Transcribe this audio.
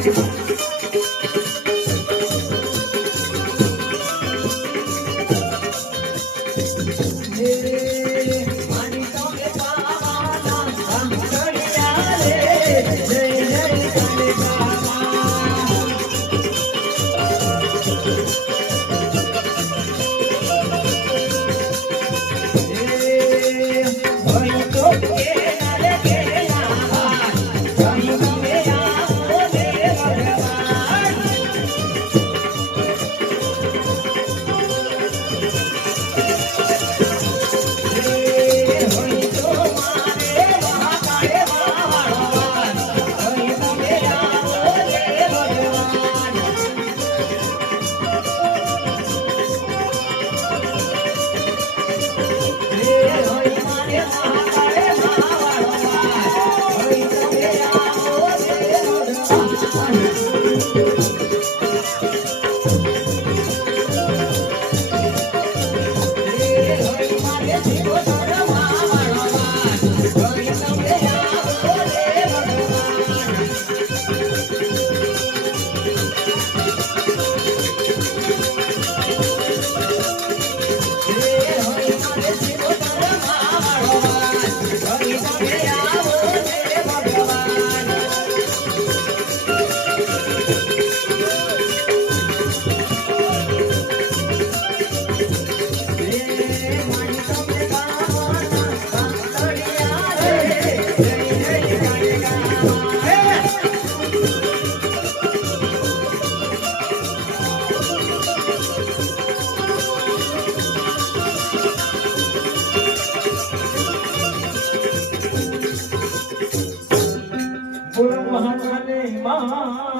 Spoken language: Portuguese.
Gracias. 啊